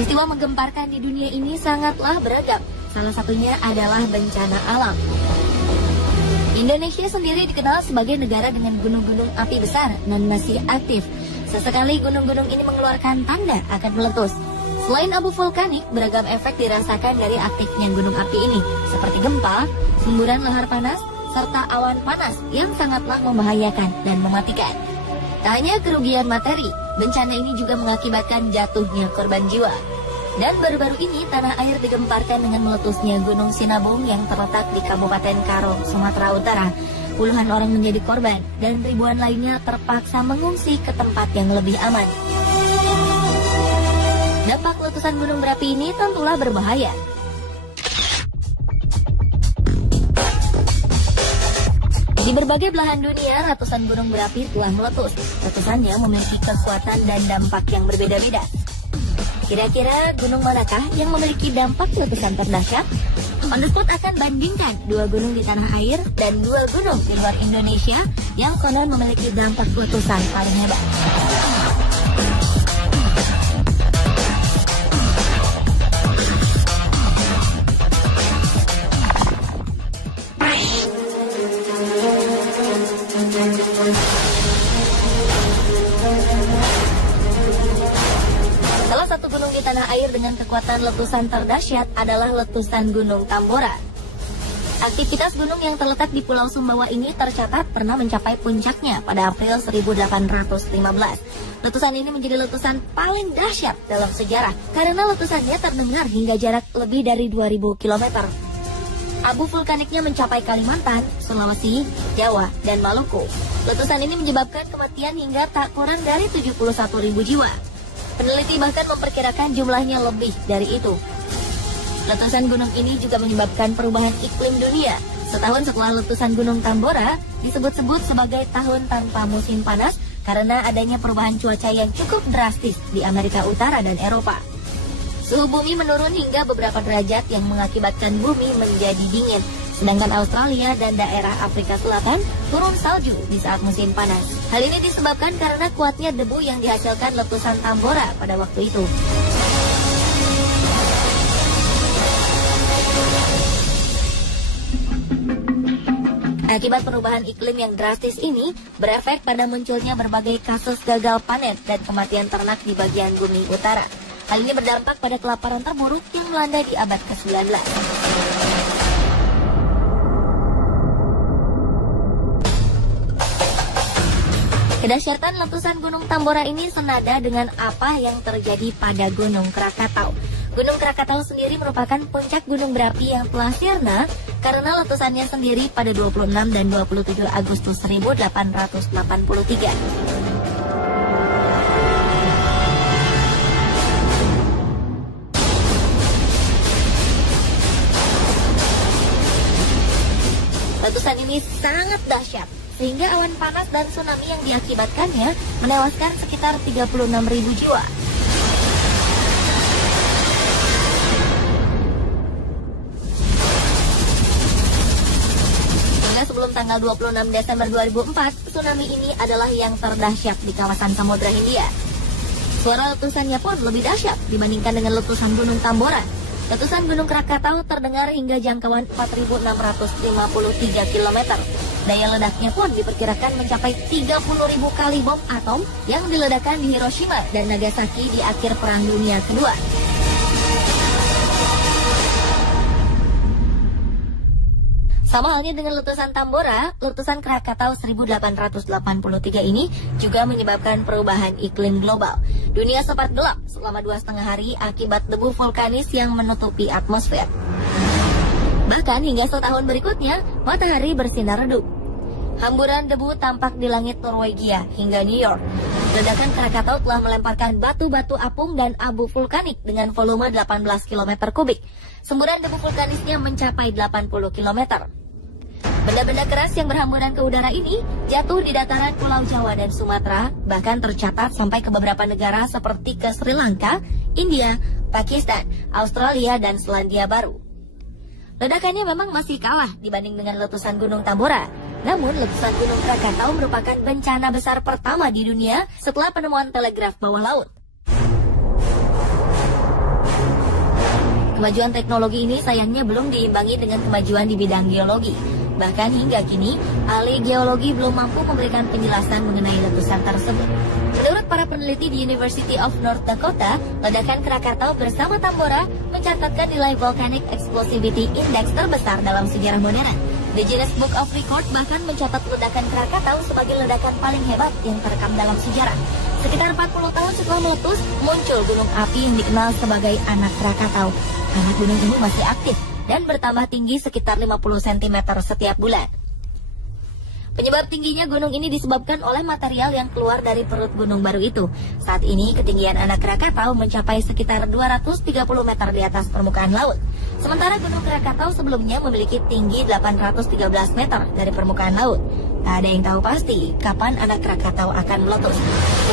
Peristiwa menggemparkan di dunia ini sangatlah beragam. Salah satunya adalah bencana alam. Indonesia sendiri dikenal sebagai negara dengan gunung-gunung api besar dan masih aktif. Sesekali gunung-gunung ini mengeluarkan tanda akan meletus. Selain abu vulkanik, beragam efek dirasakan dari aktifnya gunung api ini, seperti gempa, semburan lahar panas, serta awan panas yang sangatlah membahayakan dan mematikan. Tak hanya kerugian materi, bencana ini juga mengakibatkan jatuhnya korban jiwa. Dan baru-baru ini tanah air digemparkan dengan meletusnya Gunung Sinabung yang terletak di Kabupaten Karo, Sumatera Utara. Puluhan orang menjadi korban dan ribuan lainnya terpaksa mengungsi ke tempat yang lebih aman. Dampak letusan gunung berapi ini tentulah berbahaya. Di berbagai belahan dunia, ratusan gunung berapi telah meletus. Letusannya memiliki kekuatan dan dampak yang berbeda-beda. Kira-kira gunung manakah yang memiliki dampak letusan terdahsyat? On the spot akan bandingkan 2 gunung di tanah air dan 2 gunung di luar Indonesia yang konon memiliki dampak letusan paling hebat. Salah satu gunung di tanah air dengan kekuatan letusan terdahsyat adalah letusan Gunung Tambora. Aktivitas gunung yang terletak di Pulau Sumbawa ini tercatat pernah mencapai puncaknya pada April 1815. Letusan ini menjadi letusan paling dahsyat dalam sejarah karena letusannya terdengar hingga jarak lebih dari 2000 km. Abu vulkaniknya mencapai Kalimantan, Sulawesi, Jawa, dan Maluku. Letusan ini menyebabkan kematian hingga tak kurang dari 71.000 jiwa. Peneliti bahkan memperkirakan jumlahnya lebih dari itu. Letusan gunung ini juga menyebabkan perubahan iklim dunia. Setahun setelah letusan Gunung Tambora, disebut-sebut sebagai tahun tanpa musim panas karena adanya perubahan cuaca yang cukup drastis di Amerika Utara dan Eropa. Suhu bumi menurun hingga beberapa derajat yang mengakibatkan bumi menjadi dingin. Sedangkan Australia dan daerah Afrika Selatan turun salju di saat musim panas. Hal ini disebabkan karena kuatnya debu yang dihasilkan letusan Tambora pada waktu itu. Akibat perubahan iklim yang drastis ini berefek pada munculnya berbagai kasus gagal panen dan kematian ternak di bagian bumi utara. Hal ini berdampak pada kelaparan terburuk yang melanda di abad ke-19. Kedahsyatan letusan Gunung Tambora ini senada dengan apa yang terjadi pada Gunung Krakatau. Gunung Krakatau sendiri merupakan puncak gunung berapi yang telah sirna karena letusannya sendiri pada 26 dan 27 Agustus 1883. Letusan ini sangat dahsyat, sehingga awan panas dan tsunami yang diakibatkannya menewaskan sekitar 36.000 jiwa. Hingga sebelum tanggal 26 Desember 2004, tsunami ini adalah yang terdahsyat di kawasan Samudra Hindia. Suara letusannya pun lebih dahsyat dibandingkan dengan letusan Gunung Tambora. Letusan Gunung Krakatau terdengar hingga jangkauan 4.653 km. Daya ledaknya pun diperkirakan mencapai 30.000 kali bom atom yang diledakkan di Hiroshima dan Nagasaki di akhir Perang Dunia Kedua. Sama halnya dengan letusan Tambora, letusan Krakatau 1883 ini juga menyebabkan perubahan iklim global. Dunia sempat gelap selama 2,5 hari akibat debu vulkanis yang menutupi atmosfer. Bahkan hingga setahun berikutnya, matahari bersinar redup. Hamburan debu tampak di langit Norwegia hingga New York. Ledakan Krakatau telah melemparkan batu-batu apung dan abu vulkanik dengan volume 18 km kubik. Semburan debu vulkanisnya mencapai 80 km. Benda-benda keras yang berhamburan ke udara ini jatuh di dataran Pulau Jawa dan Sumatera, bahkan tercatat sampai ke beberapa negara seperti ke Sri Lanka, India, Pakistan, Australia, dan Selandia Baru. Ledakannya memang masih kalah dibanding dengan letusan Gunung Tambora. Namun, letusan Gunung Krakatau merupakan bencana besar pertama di dunia setelah penemuan telegraf bawah laut. Kemajuan teknologi ini sayangnya belum diimbangi dengan kemajuan di bidang geologi. Bahkan hingga kini, ahli geologi belum mampu memberikan penjelasan mengenai letusan tersebut. Menurut para peneliti di University of North Dakota, ledakan Krakatau bersama Tambora mencatatkan nilai Volcanic Explosivity Index terbesar dalam sejarah modern. The Guinness Book of Record bahkan mencatat ledakan Krakatau sebagai ledakan paling hebat yang terekam dalam sejarah. Sekitar 40 tahun setelah meletus, muncul gunung api yang dikenal sebagai Anak Krakatau. Anak gunung ini masih aktif dan bertambah tinggi sekitar 50 cm setiap bulan. Penyebab tingginya gunung ini disebabkan oleh material yang keluar dari perut gunung baru itu. Saat ini ketinggian Anak Krakatau mencapai sekitar 230 meter di atas permukaan laut. Sementara Gunung Krakatau sebelumnya memiliki tinggi 813 meter dari permukaan laut. Tak ada yang tahu pasti kapan Anak Krakatau akan meletus.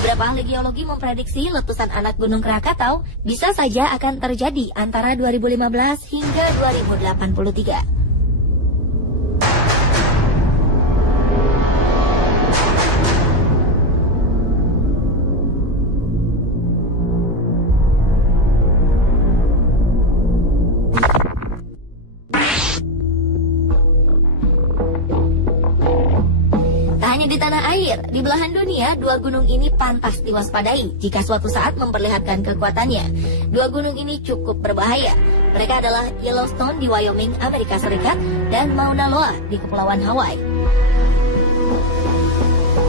Beberapa ahli geologi memprediksi letusan anak Gunung Krakatau bisa saja akan terjadi antara 2015 hingga 2083. Di tanah air, di belahan dunia, dua gunung ini pantas diwaspadai jika suatu saat memperlihatkan kekuatannya. Dua gunung ini cukup berbahaya. Mereka adalah Yellowstone di Wyoming, Amerika Serikat, dan Mauna Loa di Kepulauan Hawaii.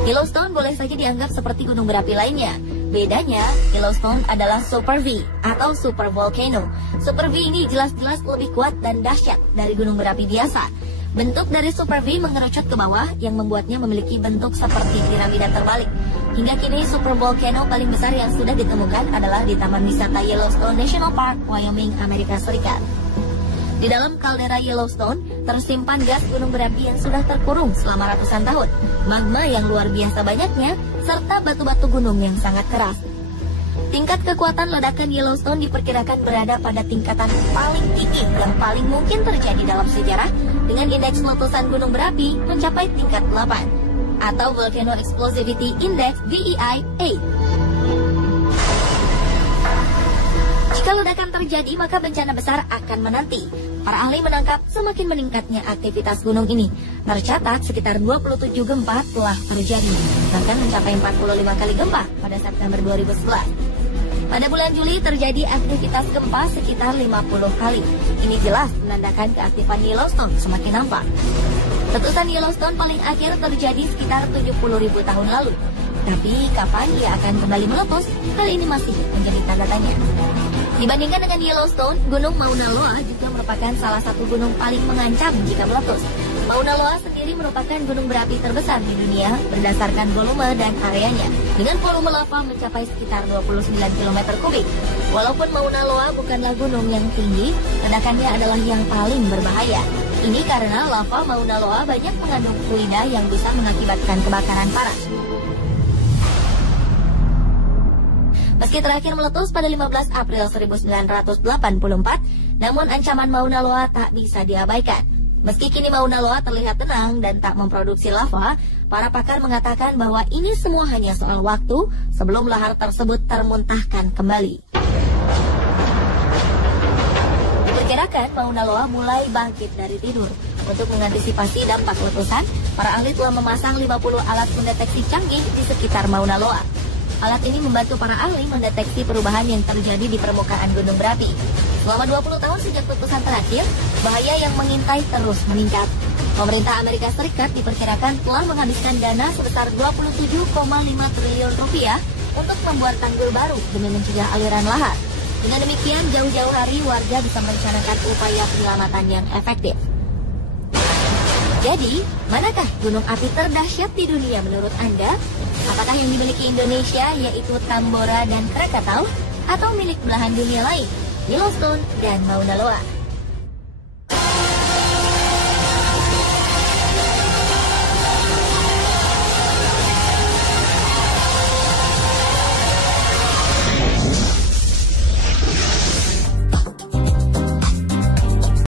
Yellowstone boleh saja dianggap seperti gunung berapi lainnya. Bedanya, Yellowstone adalah Super V atau Super Volcano. Super V ini jelas-jelas lebih kuat dan dahsyat dari gunung berapi biasa. Bentuk dari Super V mengerucut ke bawah yang membuatnya memiliki bentuk seperti piramida terbalik. Hingga kini Super Volcano paling besar yang sudah ditemukan adalah di Taman Wisata Yellowstone National Park, Wyoming, Amerika Serikat. Di dalam kaldera Yellowstone tersimpan gas gunung berapi yang sudah terkurung selama ratusan tahun, magma yang luar biasa banyaknya, serta batu-batu gunung yang sangat keras. Tingkat kekuatan ledakan Yellowstone diperkirakan berada pada tingkatan paling tinggi yang paling mungkin terjadi dalam sejarah, dengan indeks letusan gunung berapi mencapai tingkat 8 atau Volcano Explosivity Index VEI 8. Jika ledakan terjadi, maka bencana besar akan menanti. Para ahli menangkap semakin meningkatnya aktivitas gunung ini. Tercatat sekitar 27 gempa telah terjadi, bahkan mencapai 45 kali gempa pada September 2011. Pada bulan Juli terjadi aktivitas gempa sekitar 50 kali. Ini jelas menandakan keaktifan Yellowstone semakin nampak. Letusan Yellowstone paling akhir terjadi sekitar 70.000 tahun lalu. Tapi kapan ia akan kembali meletus? Hal ini masih menjadi tanda tanya. Dibandingkan dengan Yellowstone, Gunung Mauna Loa juga merupakan salah satu gunung paling mengancam jika meletus. Mauna Loa sendiri merupakan gunung berapi terbesar di dunia berdasarkan volume dan areanya, dengan volume lava mencapai sekitar 29 km kubik. Walaupun Mauna Loa bukanlah gunung yang tinggi, ledakannya adalah yang paling berbahaya. Ini karena lava Mauna Loa banyak mengandung fluida yang bisa mengakibatkan kebakaran parah. Meski terakhir meletus pada 15 April 1984, namun ancaman Mauna Loa tak bisa diabaikan. Meski kini Mauna Loa terlihat tenang dan tak memproduksi lava, para pakar mengatakan bahwa ini semua hanya soal waktu sebelum lahar tersebut termuntahkan kembali. Diperkirakan Mauna Loa mulai bangkit dari tidur. Untuk mengantisipasi dampak letusan, para ahli telah memasang 50 alat mendeteksi canggih di sekitar Mauna Loa. Alat ini membantu para ahli mendeteksi perubahan yang terjadi di permukaan gunung berapi. Selama 20 tahun sejak letusan terakhir, bahaya yang mengintai terus meningkat. Pemerintah Amerika Serikat diperkirakan telah menghabiskan dana sebesar 27,5 triliun rupiah untuk membuat tanggul baru demi mencegah aliran lahar. Dengan demikian, jauh-jauh hari warga bisa merencanakan upaya penyelamatan yang efektif. Jadi, manakah gunung api terdahsyat di dunia menurut Anda? Apakah yang dimiliki Indonesia yaitu Tambora dan Krakatau, atau milik belahan dunia lain, Yellowstone dan Mauna Loa?